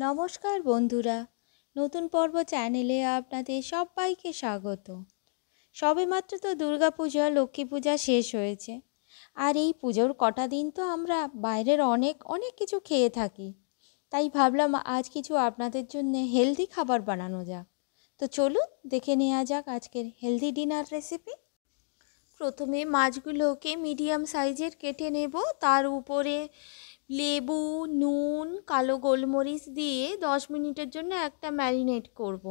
নমস্কার বন্ধুরা, নতুন পর্ব চ্যানেলে আপনাদের সবাইকে স্বাগত। সবেমাত্র তো দুর্গাপূজা, লক্ষ্মী পূজা শেষ হয়েছে। আর এই পুজোর কটা দিন তো আমরা বাইরের অনেক অনেক কিছু খেয়ে থাকি। তাই ভাবলাম আজ কিছু আপনাদের জন্য হেলদি খাবার বানানো যাক। তো চলুন দেখে নেওয়া যাক আজকের হেলদি ডিনার রেসিপি। প্রথমে মাছগুলোকে মিডিয়াম সাইজের কেটে নেব। তার উপরে লেবু, নুন, কালো গোলমরিচ দিয়ে 10 মিনিটের জন্য একটা ম্যারিনেট করব।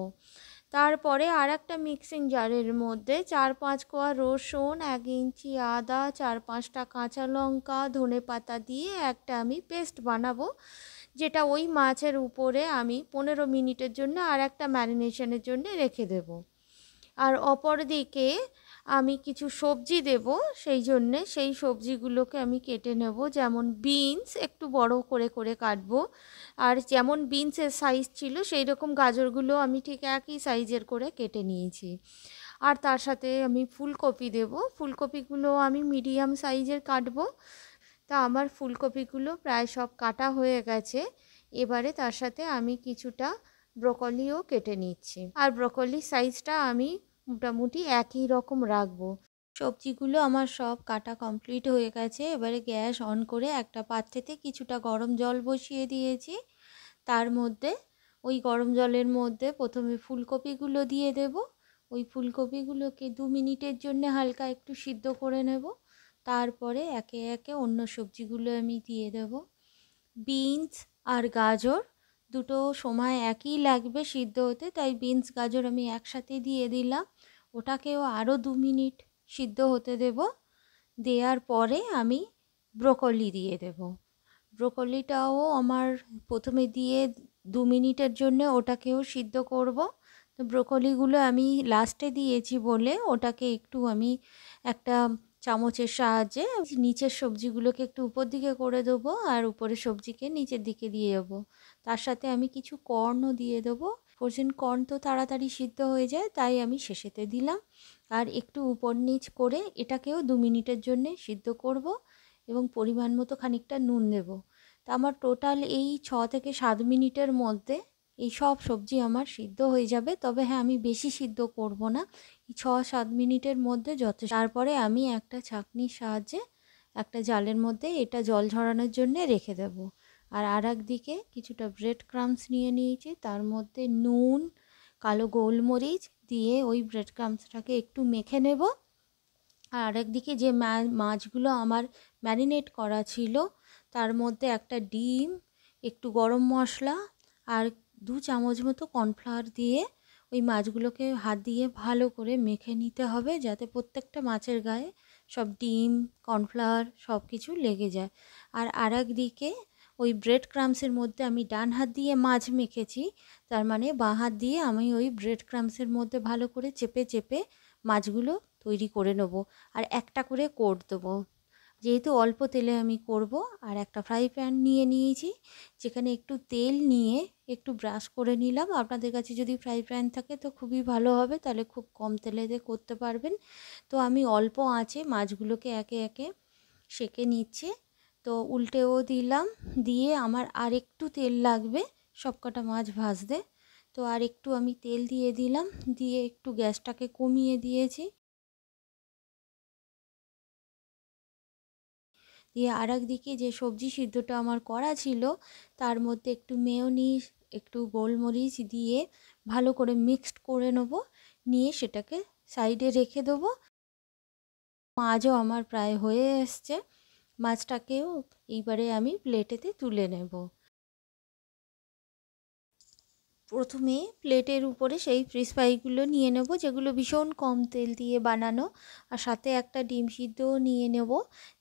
তারপরে আর একটা মিক্সিং জারের মধ্যে 4-5 কোয়া রসুন, 1 ইঞ্চি আদা, 4-5টা কাঁচা লঙ্কা, ধনেপাতা দিয়ে একটা আমি পেস্ট বানাবো, যেটা ওই মাছের উপরে আমি 15 মিনিটের জন্য আর একটা ম্যারিনেশনের জন্য রেখে দেব। আর অপর দিকে আমি কিছু সবজি দেব, সেই সবজিগুলোকে আমি কেটে নেব। যেমন বিনস একটু বড় করে করে কাটবো, আর যেমন বিনসের সাইজ ছিল সেই রকম গাজরগুলো আমি ঠিক একই সাইজের করে কেটে নিয়েছি। আর তার সাথে আমি ফুলকপি দেব, ফুলকপিগুলো আমি মিডিয়াম সাইজের কাটবো। তা আমার ফুলকপিগুলো প্রায় সব কাটা হয়ে গেছে। এবারে তার সাথে আমি কিছুটা ব্রোকলিও কেটে নিচ্ছি, আর ব্রোকলির সাইজটা আমি মোটামুটি একই রকম রাখবো। সবজিগুলো আমার সব কাটা কমপ্লিট হয়ে গেছে। এবারে গ্যাস অন করে একটা পাত্রেতে কিছুটা গরম জল বসিয়ে দিয়েছি। তার মধ্যে ওই গরম জলের মধ্যে প্রথমে ফুলকপিগুলো দিয়ে দেব। ওই ফুলকপিগুলোকে 2 মিনিটের জন্য হালকা একটু সিদ্ধ করে নেব। তারপরে একে একে অন্য সবজিগুলো আমি দিয়ে দেব। বিনস আর গাজর দুটো সময় একই লাগবে সিদ্ধ হতে, তাই বিনস গাজর আমি একসাথে দিয়ে দিলাম। ওটাকেও আরও 2 মিনিট সিদ্ধ হতে দেব। দেওয়ার পরে আমি ব্রোকলি দিয়ে দেব। ব্রোকলিটাও আমার প্রথমে দিয়ে 2 মিনিটের জন্য ওটাকেও সিদ্ধ করব। তো ব্রোকলিগুলো আমি লাস্টে দিয়েছি বলে ওটাকে একটু আমি একটা চামচের সাহায্যে নিচের সবজিগুলোকে একটু উপর দিকে করে দেবো, আর উপরের সবজিকে নিচের দিকে দিয়ে দেবো। তার সাথে আমি কিছু কর্নও দিয়ে দেবো। ফ্রোজেন কর্ন তো তাড়াতাড়ি সিদ্ধ হয়ে যায়, তাই আমি শেষেতে দিলাম। আর একটু উপর নিচ করে এটাকেও 2 মিনিটের জন্যে সিদ্ধ করব, এবং পরিমাণ মতো খানিকটা নুন দেব। তা আমার টোটাল এই 6 থেকে 7 মিনিটের মধ্যে এই সব সবজি আমার সিদ্ধ হয়ে যাবে। তবে হ্যাঁ, আমি বেশি সিদ্ধ করব না, এই 6-7 মিনিটের মধ্যে যথেষ্ট। তারপরে আমি একটা ছাঁকনির সাহায্যে একটা জালের মধ্যে এটা জল ঝরানোর জন্য রেখে দেব। আর একদিকে কিছুটা ব্রেড ক্রাম্বস নিয়ে নিয়েছি, তার মধ্যে নুন, কালো গোলমরিচ দিয়ে ওই ব্রেড ক্রাম্বসটাকে একটু মেখে নেব। আর আরেকদিকে যে মাছগুলো আমার ম্যারিনেট করা ছিল তার মধ্যে একটা ডিম, একটু গরম মশলা আর 2 চামচ মতো কর্নফ্লাওয়ার দিয়ে ওই মাছগুলোকে হাত দিয়ে ভালো করে মেখে নিতে হবে, যাতে প্রত্যেকটা মাছের গায়ে সব ডিম, কর্নফ্লাওয়ার সব কিছু লেগে যায়। আর আরেকদিকে ওই ব্রেড ক্রাম্বসের মধ্যে আমি ডান হাত দিয়ে মাছ মেখেছি, তার মানে বাঁ হাত দিয়ে আমি ওই ব্রেড ক্রাম্বসের মধ্যে ভালো করে চেপে চেপে মাছগুলো তৈরি করে নেব। আর একটা করে কোট দেবো, যেহেতু অল্প তেলে আমি করব। আর একটা ফ্রাই প্যান নিয়ে নিয়েছি, যেখানে একটু তেল নিয়ে একটু ব্রাশ করে নিলাম। আপনাদের কাছে যদি ফ্রাই প্যান থাকে তো খুবই ভালো হবে, তাহলে খুব কম তেলে দিয়ে করতে পারবেন। তো আমি অল্প আঁচে মাছগুলোকে একে একে সেঁকে নিচ্ছে। তো উল্টেও দিলাম, দিয়ে আমার আর একটু তেল লাগবে সবকটা মাছ ভাজতে। তো আর একটু আমি তেল দিয়ে দিলাম, দিয়ে একটু গ্যাসটাকে কমিয়ে দিয়েছি। দিয়ে আরেকদিকে যে সবজি সিদ্ধটা আমার করা ছিল তার মধ্যে একটু মেয়োনিজ, একটু গোলমরিচ দিয়ে ভালো করে মিক্সড করে নেব, নিয়ে সেটাকে সাইডে রেখে দেবো। মাছও আমার প্রায় হয়ে এসছে, মাছটাকেও এইবারে আমি প্লেটেতে তুলে নেব। প্রথমে প্লেটের উপরে সেই ফিশ ফ্রাইগুলো নিয়ে নেব, যেগুলো ভীষণ কম তেল দিয়ে বানানো। আর সাথে একটা ডিম সিদ্ধও নিয়ে নেব,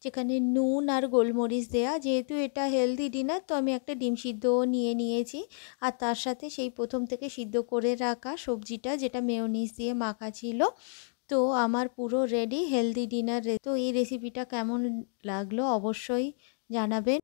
যেখানে নুন আর গোলমরিচ দেয়া। যেহেতু এটা হেলদি ডিনার, তো আমি একটা ডিম সিদ্ধও নিয়ে নিয়েছি। আর তার সাথে সেই প্রথম থেকে সিদ্ধ করে রাখা সবজিটা, যেটা মেয়োনিজ দিয়ে মাখা ছিল। তো আমার পুরো রেডি হেলদি ডিনার। তো এই রেসিপিটা কেমন লাগলো অবশ্যই জানাবেন।